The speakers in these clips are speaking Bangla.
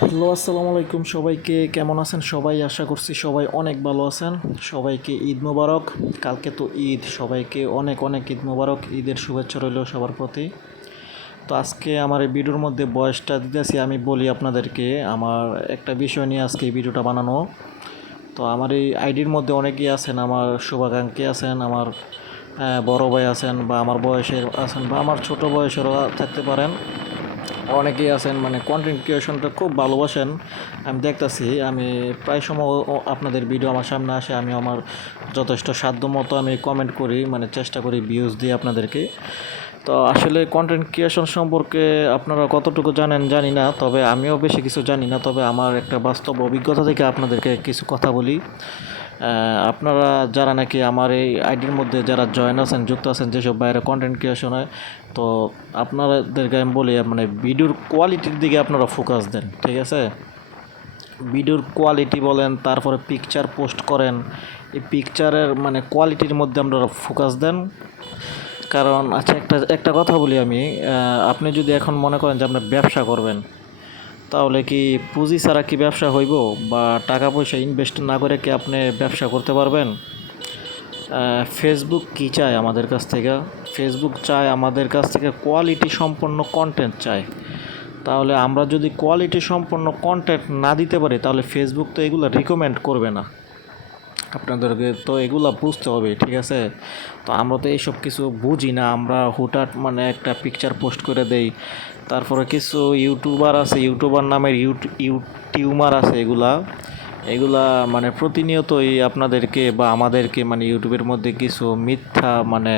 হ্যালো, আসসালামু আলাইকুম সবাইকে। কেমন আছেন সবাই? আশা করছি সবাই অনেক ভালো আছেন। সবাইকে ঈদ মোবারক। কালকে তো ঈদ, সবাইকে অনেক অনেক ঈদ মোবারক। ঈদের শুভেচ্ছা রইল সবার প্রতি। তো আজকে আমার এই ভিডিওর মধ্যে বয়সটা দিতেছি, আমি বলি আপনাদেরকে আমার একটা বিষয় নিয়ে আজকে এই ভিডিওটা বানানো। তো আমার এই আইডির মধ্যে অনেকেই আছেন, আমার শুভাকাঙ্ক্ষী আছেন, আমার বড় ভাই আছেন, বা আমার বয়সের আছেন, বা আমার ছোট বয়সেরও থাকতে পারেন। অনেকেই আছেন মানে কন্টেন্ট ক্রিয়েশনটা খুব ভালোবাসেন। আমি দেখতাছি, আমি প্রায় সময় আপনাদের ভিডিও আমার সামনে আসে, আমি আমার যথেষ্ট সাধ্যমতো আমি কমেন্ট করি, মানে চেষ্টা করি ভিউজ দিয়ে আপনাদেরকে। তো আসলে কন্টেন্ট ক্রিয়েশন সম্পর্কে আপনারা কতটুকু জানেন জানি না, তবে আমিও বেশি কিছু জানি না, তবে আমার একটা বাস্তব অভিজ্ঞতা থেকে আপনাদেরকে কিছু কথা বলি। আপনারা যারা নাকি আমার এই আইডির মধ্যে যারা জয়েন আছেন, যুক্ত আছেন, যেসব বাইরে কন্টেন্ট ক্রিয়েশন হয়, তো আপনাদেরকে আমি বলি মানে ভিডিওর কোয়ালিটির দিকে আপনারা ফোকাস দেন, ঠিক আছে? ভিডিওর কোয়ালিটি বলেন, তারপরে পিকচার পোস্ট করেন, এই পিকচারের মানে কোয়ালিটির মধ্যে আপনারা ফোকাস দেন। কারণ আচ্ছা, একটা একটা কথা বলি আমি, আপনি যদি এখন মনে করেন যে আপনি ব্যবসা করবেন, তাহলে কি পুঁজি ছাড়া কি ব্যবসা হইব? বা টাকা পয়সা ইনভেস্ট না করে কি আপনি ব্যবসা করতে পারবেন? ফেসবুক কী চায় আমাদের কাছ থেকে? ফেসবুক চায় আমাদের কাছ থেকে কোয়ালিটি সম্পন্ন কন্টেন্ট চায়। তাহলে আমরা যদি কোয়ালিটি সম্পন্ন কন্টেন্ট না দিতে পারি, তাহলে ফেসবুক তো এগুলো রিকমেন্ড করবে না। আপনাদেরকে তো এগুলো বুঝতে হবে, ঠিক আছে? তো আমরা তো এইসব কিছু বুঝি না, আমরা হুটহাট মানে একটা পিকচার পোস্ট করে দেই। তারপরে কিছু ইউটিউবার আছে, ইউটিউবার নামের ইউটিউবার আছে, এগুলা এগুলা মানে প্রতিনিয়তই আপনাদেরকে বা আমাদেরকে মানে ইউটিউবের মধ্যে কিছু মিথ্যা মানে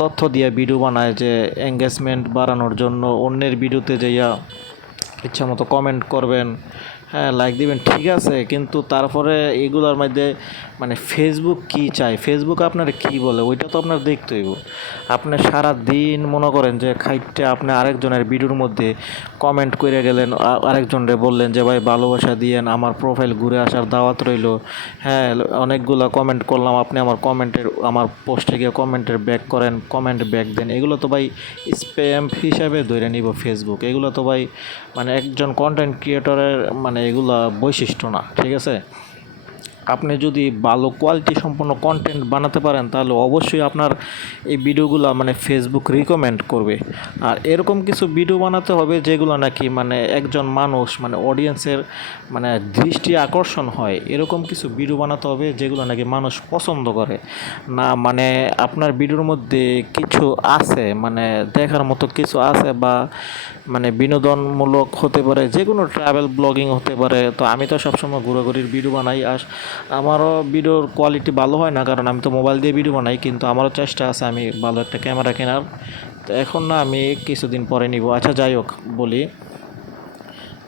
তথ্য দিয়ে ভিডিও বানায়, যে এঙ্গেজমেন্ট বাড়ানোর জন্য অন্যের ভিডিওতে যাইয়া ইচ্ছা মতো কমেন্ট করবেন, হ্যাঁ লাইক দিবেন, ঠিক আছে, কিন্তু তারপরে এগুলোর মধ্যে মানে ফেসবুক কি চায়, ফেসবুক আপনার কি বলে, ওইটা তো আপনার দেখতে হইব। আপনি সারা দিন মনে করেন যে খাইটে আপনি আরেকজনের ভিডিওর মধ্যে কমেন্ট করে গেলেন, আরেকজনরে বললেন যে ভাই ভালোবাসা দিয়েন, আমার প্রোফাইল ঘুরে আসার দাওয়াত রইল, হ্যাঁ অনেকগুলো কমেন্ট করলাম, আপনি আমার কমেন্টের আমার পোস্টে গিয়ে কমেন্টের ব্যাক করেন, কমেন্ট ব্যাক দেন, এগুলো তো ভাই স্প্যাম হিসাবে ধরে নিব ফেসবুক। এগুলো তো ভাই মানে একজন কন্টেন্ট ক্রিয়েটরের মানে এগুলা বৈশিষ্ট্য না, ঠিক আছে? আপনি যদি ভালো কোয়ালিটি সম্পন্ন কন্টেন্ট বানাতে পারেন, তাহলে অবশ্যই আপনার এই ভিডিওগুলো মানে ফেসবুক রিকমেন্ড করবে। আর এরকম কিছু ভিডিও বানাতে হবে যেগুলো নাকি মানে একজন মানুষ মানে অডিয়েন্সের মানে দৃষ্টি আকর্ষণ হয়, এরকম কিছু ভিডিও বানাতে হবে যেগুলো নাকি মানুষ পছন্দ করে। না মানে আপনার ভিডিওর মধ্যে কিছু আছে মানে দেখার মতো কিছু আছে, বা মানে বিনোদনমূলক হতে পারে, যে কোনো ট্রাভেল ব্লগিং হতে পারে। তো আমি তো সবসময় ঘোরাঘুরির ভিডিও বানাই, আর আমারও ভিডিওর কোয়ালিটি ভালো হয় না, কারণ আমি তো মোবাইল দিয়ে ভিডিও বানাই, কিন্তু আমারও চেষ্টা আছে আমি ভালো একটা ক্যামেরা কেনার। তো এখন না, আমি কিছুদিন পরে নিব। আচ্ছা যাই হোক বলি,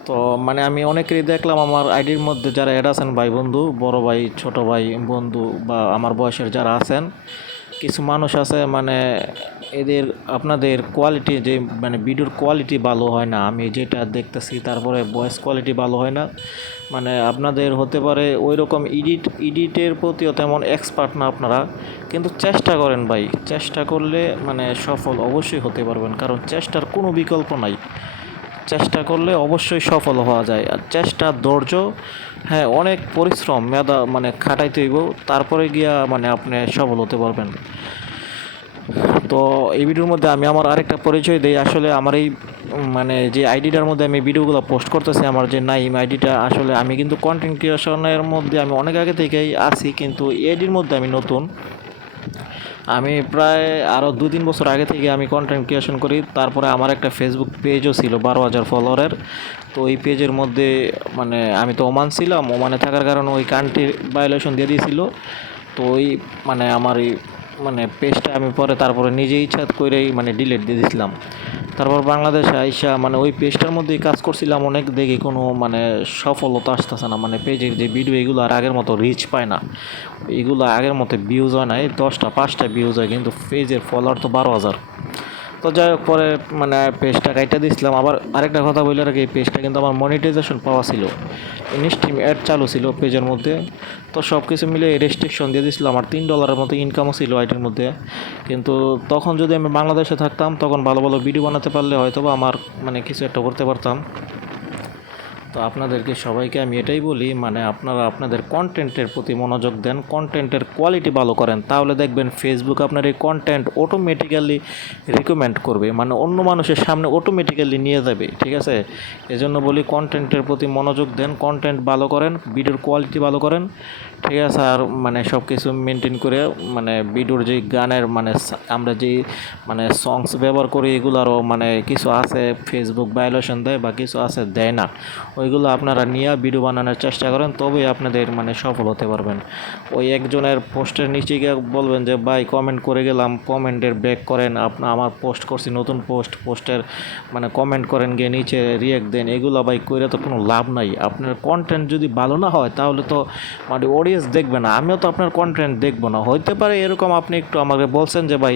তো মানে আমি অনেকেরই দেখলাম আমার আইডির মধ্যে যারা অ্যাড আছেন, ভাই বন্ধু, বড় ভাই, ছোট ভাই, বন্ধু, বা আমার বয়সের যারা আছেন, কিছু মানুষ আছে মানে এদের আপনাদের কোয়ালিটি যে মানে ভিডিওর কোয়ালিটি ভালো হয় না, আমি যেটা দেখতেছি, তারপরে ভয়েস কোয়ালিটি ভালো হয় না। মানে আপনাদের হতে পারে ওই রকম এডিটের প্রতিও তেমন এক্সপার্ট না আপনারা, কিন্তু চেষ্টা করেন ভাই, চেষ্টা করলে মানে সফল অবশ্যই হতে পারবেন, কারণ চেষ্টার কোনো বিকল্প নাই। চেষ্টা করলে অবশ্যই সফল হওয়া যায়, আর চেষ্টা, ধৈর্য, হ্যাঁ অনেক পরিশ্রম মেধা মানে খাটাইতে হইব, তারপরে গিয়া মানে আপনি সফল হতে পারবেন। তো এই ভিডিওর মধ্যে আমি আমার আরেকটা পরিচয় দিই। আসলে আমার এই মানে যে আইডিটার মধ্যে আমি ভিডিওগুলো পোস্ট করতেছি, আমার যে নাইম আইডিটা, আসলে আমি কিন্তু কন্টেন্ট ক্রিয়েশনের মধ্যে আমি অনেক আগে থেকেই আছি, কিন্তু এই আইডির মধ্যে আমি নতুন। আমি প্রায় আরও 2-3 বছর আগে থেকে আমি কন্টেন্ট ক্রিয়েশন করি। তারপরে আমার একটা ফেসবুক পেজও ছিল 12,000 ফলোয়ারের। তো ওই পেজের মধ্যে মানে আমি তো ওমান ছিলাম, ওমানে থাকার কারণে ওই কান্ট্রির ভায়োলেশন দিয়ে দিয়েছিল। তো ওই মানে আমার এই মানে পেজটা আমি পরে তারপরে নিজেই ইচ্ছা করেই মানে ডিলিট দিয়ে দিয়েছিলাম। তারপর বাংলাদেশে আইসা মানে ওই পেজটার মধ্যেই কাজ করছিলাম অনেক, দেখি কোনো মানে সফলতা আসতেছে না, মানে পেজের যে ভিডিও এগুলো আর আগের মতো রিচ পায় না, এগুলো আগের মতো ভিউজ হয় না, এই 10টা 5টা ভিউজ হয়, কিন্তু পেজের ফলোয়ার তো 12,000। তো যাই হোক পরে মানে পেজটা কাইটা দিয়েছিলাম। আবার আরেকটা কথা বলে রাখি, এই পেজটা কিন্তু আমার মনিটাইজেশন পাওয়া ছিল, ইনস্ট্রিম অ্যাড চালু ছিল পেজের মধ্যে। তো সব কিছু মিলে রেস্ট্রিকশন দিয়ে দিয়েছিল, আমার $3 মতো ইনকামও ছিল আইটির মধ্যে। কিন্তু তখন যদি আমি বাংলাদেশে থাকতাম, তখন ভালো ভালো ভিডিও বানাতে পারলে হয়তো বা আমার মানে কিছু একটা করতে পারতাম। তো আপনাদেরকে সবাইকে আমি এটাই বলি, মানে আপনারা আপনাদের কন্টেন্টের প্রতি মনোযোগ দেন, কন্টেন্টের কোয়ালিটি ভালো করেন, তাহলে দেখবেন ফেসবুক আপনার এই কন্টেন্ট অটোমেটিক্যালি রিকমেন্ড করবে, মানে অন্য মানুষের সামনে অটোমেটিক্যালি নিয়ে যাবে। ঠিক আছে, এজন্য বলি কন্টেন্টের প্রতি মনোযোগ দেন, কন্টেন্ট ভালো করেন, ভিডিওর কোয়ালিটি ভালো করেন। ঠিক আছে, আর মানে সব কিছু মেনটেন করে, মানে ভিডিওর যেই গানের মানে আমরা যেই মানে সংস ব্যবহার করি, এগুলোরও মানে কিছু আছে ফেসবুক ভায়োলেশন দেয় বা কিছু আছে দেয় না, ওইগুলো আপনারা নিয়ে ভিডিও বানানোর চেষ্টা করেন, তবেই আপনাদের মানে সফল হতে পারবেন। ওই একজনের পোস্টের নিচে গিয়ে বলবেন যে ভাই কমেন্ট করে গেলাম, কমেন্টের ব্যাক করেন, আমার পোস্ট করছি নতুন পোস্টের মানে কমেন্ট করেন, গিয়ে নিচে রিয়েক্ট দেন, এগুলো ভাই করে তো কোনো লাভ নাই। আপনার কন্টেন্ট যদি ভালো না হয় তাহলে তো মানে অডিয়েন্স দেখবে না, আমিও তো আপনার কন্টেন্ট দেখবো না। হইতে পারে এরকম আপনি একটু আমাকে বলছেন যে ভাই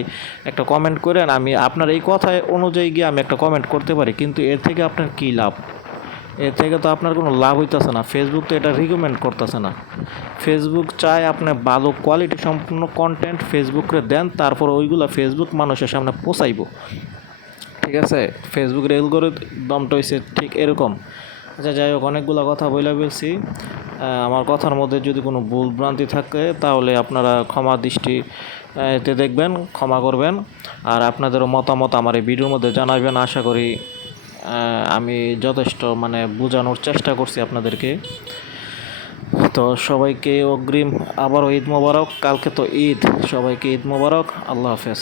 একটা কমেন্ট করেন, আমি আপনার এই কথায় অনুযায়ী গিয়ে আমি একটা কমেন্ট করতে পারি, কিন্তু এর থেকে আপনার কী লাভ? এর থেকে তো আপনার কোনো লাভ হইতেছে না, ফেসবুক তো এটা রিকমেন্ড করতেছে না। ফেসবুক চায় আপনি ভালো কোয়ালিটি সম্পূর্ণ কন্টেন্ট ফেসবুকে দেন, তারপর ওইগুলো ফেসবুক মানুষের সামনে পৌঁছাইব। ঠিক আছে, ফেসবুকের অ্যালগরিদমটা হয়েছে ঠিক এরকম। আচ্ছা যাই হোক, অনেকগুলো কথা বলে ফেলছি। আমার কথার মধ্যে যদি কোনো ভুল ভ্রান্তি থাকে তাহলে আপনারা ক্ষমা দৃষ্টি এতে দেখবেন, ক্ষমা করবেন। আর আপনাদেরও মতামত আমার এই ভিডিওর মধ্যে জানাবেন। আশা করি আমি যথেষ্ট মানে বোঝানোর চেষ্টা করছি আপনাদেরকে। তো সবাইকে অগ্রিম আবারও ঈদ মোবারক, কালকে তো ঈদ, সবাইকে ঈদ মোবারক, আল্লাহ হাফেজ।